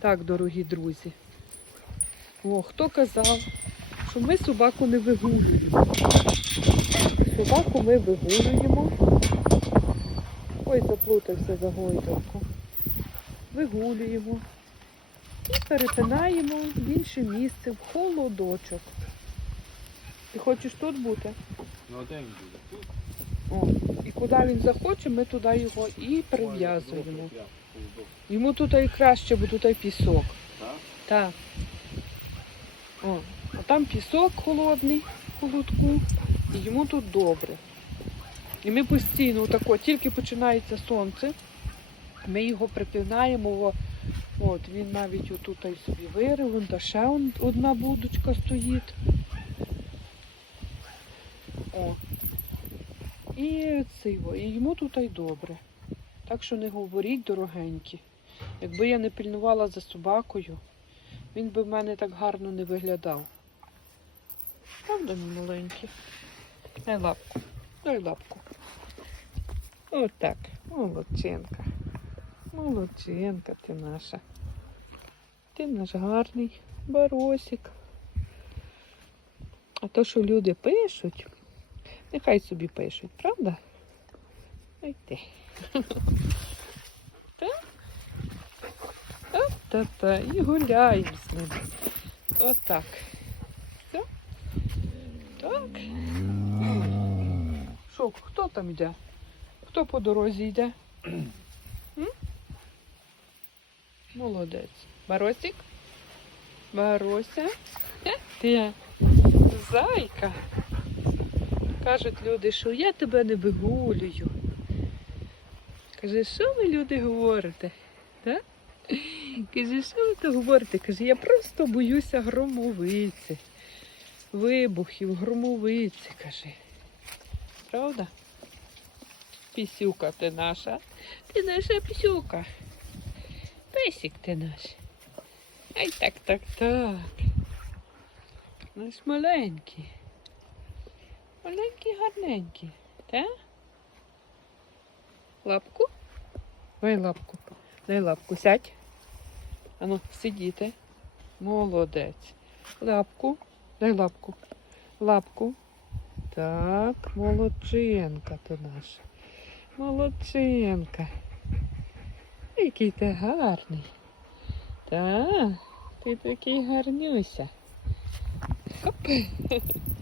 Так, дорогі друзі. О, хто казав, що ми собаку не вигулюємо. Собаку ми вигулюємо. Ой, заплутався за гойдалку. Вигулюємо і перетинаємо в інше місце, в холодочок. Ти хочеш тут бути? Ну, а де він буде? І куди він захоче, ми туди його і прив'язуємо. Йому тут і краще, бо тут і пісок. Так? О, а там пісок холодний в холодку, і йому тут добре. І ми постійно отако, тільки починається сонце, ми його припинаємо. От, він навіть отут собі вирив, та ще одна будочка стоїть. О. І циво, і йому тут і добре. Так що не говоріть, дорогенькі. Якби я не пильнувала за собакою, він би в мене так гарно не виглядав. Правда, мій маленький? Дай лапку. Дай лапку. Отак. Молодчинка. Молодчинка ти наша. Ти наш гарний баросик. А то, що люди пишуть, нехай собі пишуть, правда? Ай ти. Та-та, і гуляємо з ним. Отак. Все? Так. Що, хто там йде? Хто по дорозі йде? М? Молодець. Баросик? Барося? Хе, Ти зайка. Кажуть люди, що я тебе не вигулюю. Каже, що ви люди говорите? Так? Каже, що ви то говорите? Каже, я просто боюся громовиці, вибухів, громовиці, каже. Правда? Пісюка ти наша. Ти наша пісюка. Песик ти наш. Ай так, так, так. Наш маленький. Маленький, гарненький. Так? Лапку? Дай лапку. Дай лапку. Сядь. Ану, сидіти. Молодець. Лапку. Дай лапку. Лапку. Так, молодчинка ти наша. Молодчинка. Який ти гарний. Так, ти такий гарнюся. Хоп.